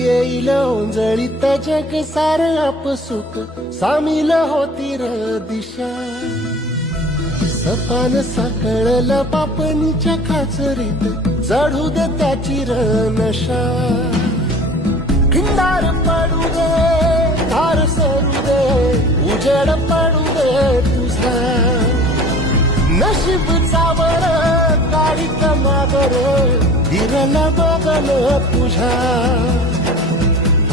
येईल ओंजळीत जग सार आपसुक सामील होती र दिशा. सपान साकळलं पापणीच्या खाचरीत. चढू दे त्याची र नशा. खिंडार पडू दे धार सरू दे उजेड पडू दे तुझा. नशीब चावर काळी कमागर हिरल बघल तुझा.